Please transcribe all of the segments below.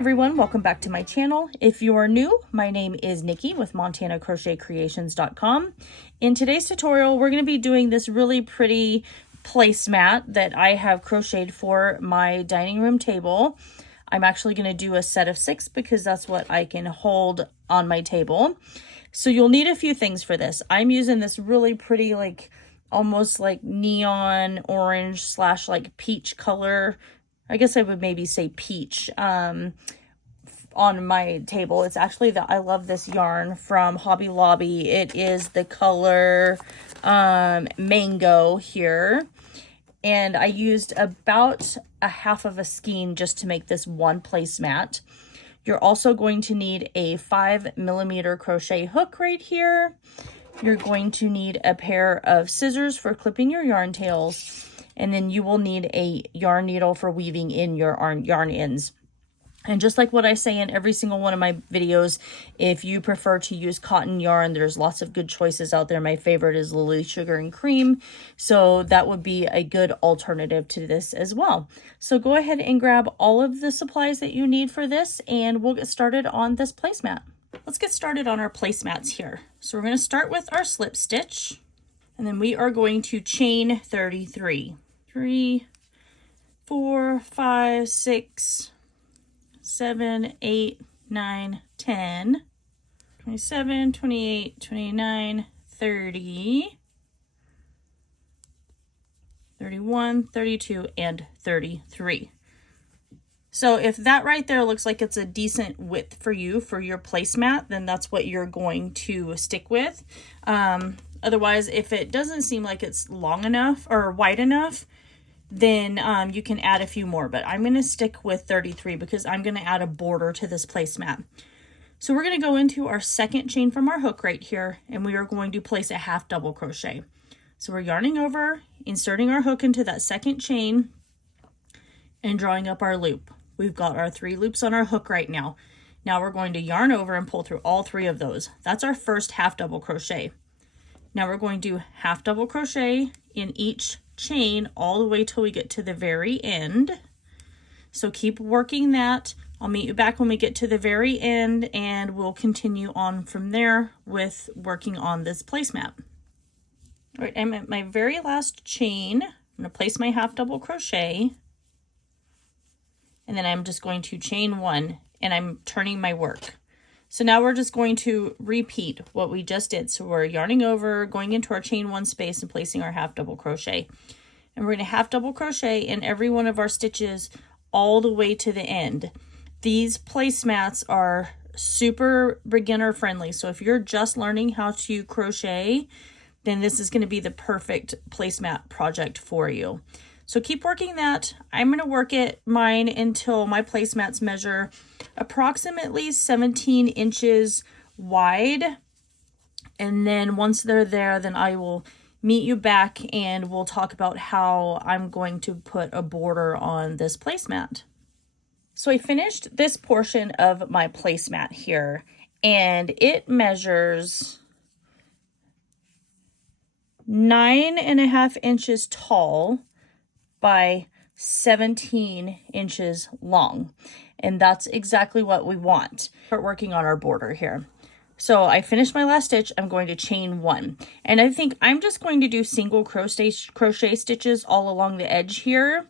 Everyone, welcome back to my channel. If you are new, my name is Nikki with MontanaCrochetCreations.com. In today's tutorial, we're going to be doing this really pretty placemat that I have crocheted for my dining room table. I'm actually going to do a set of 6 because that's what I can hold on my table. So you'll need a few things for this. I'm using this really pretty, almost like neon orange / like peach color. I guess I would maybe say peach on my table. It's actually I love this yarn from Hobby Lobby. It is the color mango here. And I used about a half of a skein just to make this one placemat. You're also going to need a 5mm crochet hook right here. You're going to need a pair of scissors for clipping your yarn tails. And then you will need a yarn needle for weaving in your yarn ends. And just like what I say in every single one of my videos, if you prefer to use cotton yarn, there's lots of good choices out there. My favorite is Lily Sugar and Cream. So that would be a good alternative to this as well. So go ahead and grab all of the supplies that you need for this and we'll get started on this placemat. Let's get started on our placemats here. So we're going to start with our slip stitch and then we are going to chain 33. 3, 4, 5, 6, 7, 8, 9, 10, 27, 28, 29, 30, 31, 32, and 33. So if that right there looks like it's a decent width for you for your placemat, then that's what you're going to stick with. Otherwise, if it doesn't seem like it's long enough or wide enough, then you can add a few more, but I'm going to stick with 33 because I'm going to add a border to this placemat. So we're going to go into our second chain from our hook right here, and we are going to place a half double crochet. So we're yarning over, inserting our hook into that second chain, and drawing up our loop. We've got our 3 loops on our hook right now. Now we're going to yarn over and pull through all 3 of those. That's our first half double crochet. Now we're going to half double crochet in each chain all the way till we get to the very end. So keep working that. I'll meet you back when we get to the very end and we'll continue on from there with working on this placemat. All right, I'm at my very last chain. I'm going to place my half double crochet and then I'm just going to chain 1 and I'm turning my work. So now we're just going to repeat what we just did. So we're yarning over, going into our chain 1 space and placing our half double crochet. And we're going to half double crochet in every one of our stitches all the way to the end. These placemats are super beginner friendly. So if you're just learning how to crochet, then this is going to be the perfect placemat project for you. So keep working that. I'm going to work mine until my placemats measure approximately 17 inches wide. And then once they're there, then I will meet you back and we'll talk about how I'm going to put a border on this placemat. So I finished this portion of my placemat here and it measures 9.5 inches tall by 17 inches long. And that's exactly what we want. Start working on our border here. So I finished my last stitch. I'm going to chain 1. And I think I'm just going to do single crochet stitches all along the edge here.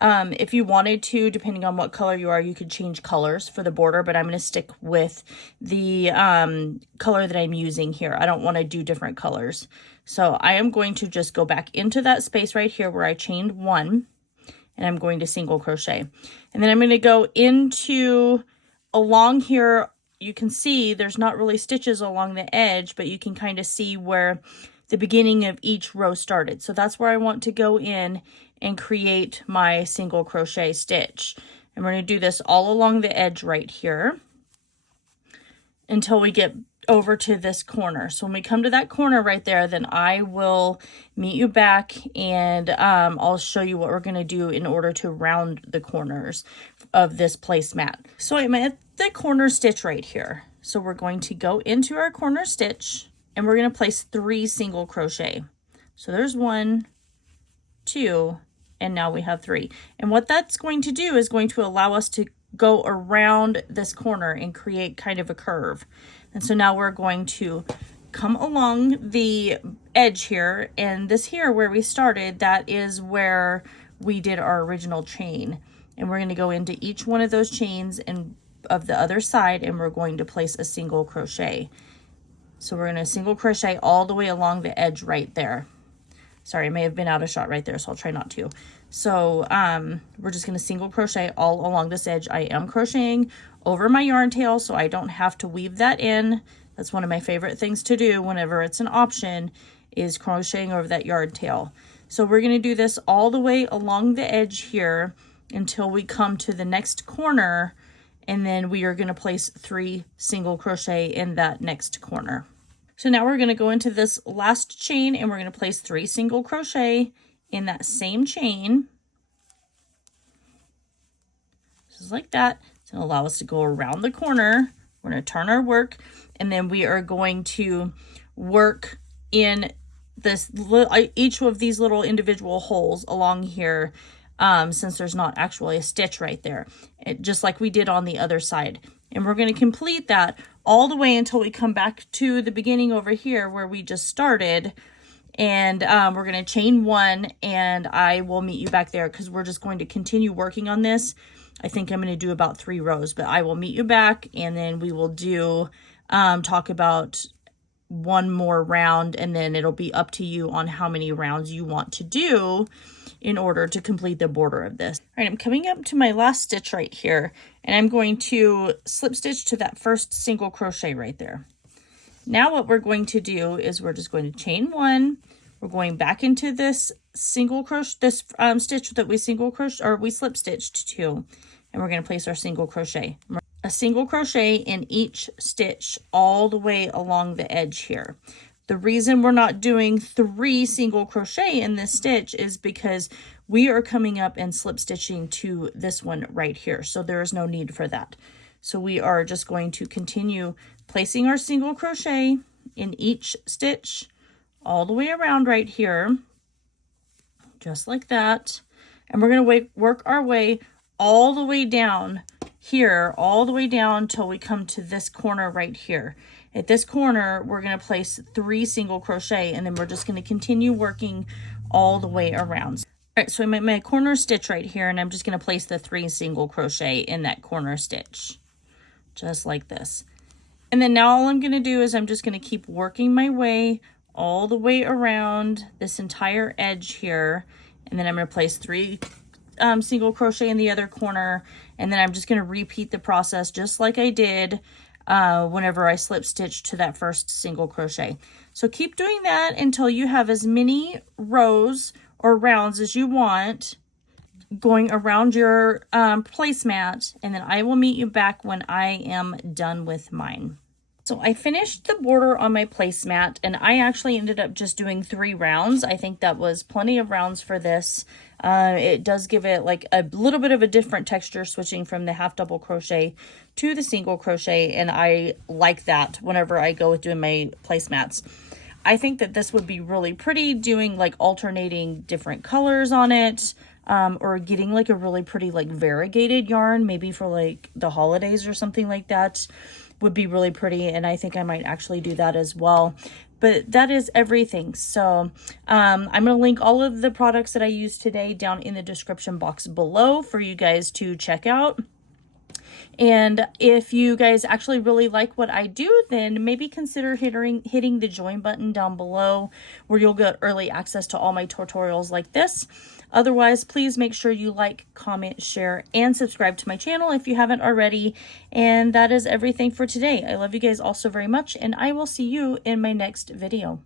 If you wanted to, depending on what color you are, you could change colors for the border, but I'm going to stick with the color that I'm using here. I don't want to do different colors. So I am going to just go back into that space right here where I chained 1 and I'm going to single crochet. And then I'm going to go into along here. You can see there's not really stitches along the edge, but you can kind of see where the beginning of each row started. So that's where I want to go in and create my single crochet stitch. And we're going to do this all along the edge right here until we get over to this corner. So when we come to that corner right there, then I will meet you back and I'll show you what we're going to do in order to round the corners of this placemat. So I'm at the corner stitch right here. So we're going to go into our corner stitch and we're going to place 3 single crochet. So there's 1, 2, and now we have 3. And what that's going to do is going to allow us to go around this corner and create kind of a curve. And so now we're going to come along the edge here, and this here where we started, that is where we did our original chain. And we're going to go into each one of those chains and of the other side, and we're going to place a single crochet. So we're going to single crochet all the way along the edge right there. Sorry, I may have been out of shot right there, so I'll try not to. So we're just going to single crochet all along this edge. I am crocheting over my yarn tail, so I don't have to weave that in. That's one of my favorite things to do whenever it's an option, is crocheting over that yarn tail. So we're going to do this all the way along the edge here until we come to the next corner, and then we are going to place 3 single crochet in that next corner. So now we're going to go into this last chain, and we're going to place 3 single crochet in that same chain, just like that. It's going to allow us to go around the corner. We're going to turn our work, and then we are going to work in this each of these little individual holes along here, since there's not actually a stitch right there, just like we did on the other side. And we're going to complete that all the way until we come back to the beginning over here where we just started. And we're going to chain 1, and I will meet you back there because we're just going to continue working on this. I think I'm going to do about 3 rows, but I will meet you back, and then we will do talk about 1 more round, and then it'll be up to you on how many rounds you want to do in order to complete the border of this. All right, I'm coming up to my last stitch right here, and I'm going to slip stitch to that first single crochet right there. Now what we're going to do is we're just going to chain 1. We're going back into this single crochet, this stitch that we single crochet or we slip stitched to, and we're going to place our single crochet. A single crochet in each stitch all the way along the edge here. The reason we're not doing 3 single crochet in this stitch is because we are coming up and slip stitching to this one right here. So there is no need for that. So we are just going to continue placing our single crochet in each stitch all the way around right here, just like that. And we're going to work our way all the way down here, all the way down till we come to this corner right here. At this corner, we're going to place 3 single crochet, and then we're just going to continue working all the way around. All right, so I'm at my corner stitch right here, and I'm just going to place the 3 single crochet in that corner stitch, just like this. And then now all I'm going to do is I'm just going to keep working my way all the way around this entire edge here, and then I'm going to place 3 single crochet in the other corner, and then I'm just going to repeat the process just like I did whenever I slip stitched to that first single crochet. So keep doing that until you have as many rows or rounds as you want going around your placemat, and then I will meet you back when I am done with mine. So I finished the border on my placemat, and I actually ended up just doing 3 rounds. I think that was plenty of rounds for this. It does give it like a little bit of a different texture, switching from the half double crochet to the single crochet, and I like that whenever I go with doing my placemats. I think that this would be really pretty doing like alternating different colors on it, or getting like a really pretty like variegated yarn, maybe for like the holidays or something like that. Would be really pretty, and I think I might actually do that as well. But that is everything. So I'm going to link all of the products that I used today down in the description box below for you guys to check out. And if you guys actually really like what I do, then maybe consider hitting the join button down below, where you'll get early access to all my tutorials like this. Otherwise, please make sure you like, comment, share, and subscribe to my channel if you haven't already. And that is everything for today. I love you guys all so very much, and I will see you in my next video.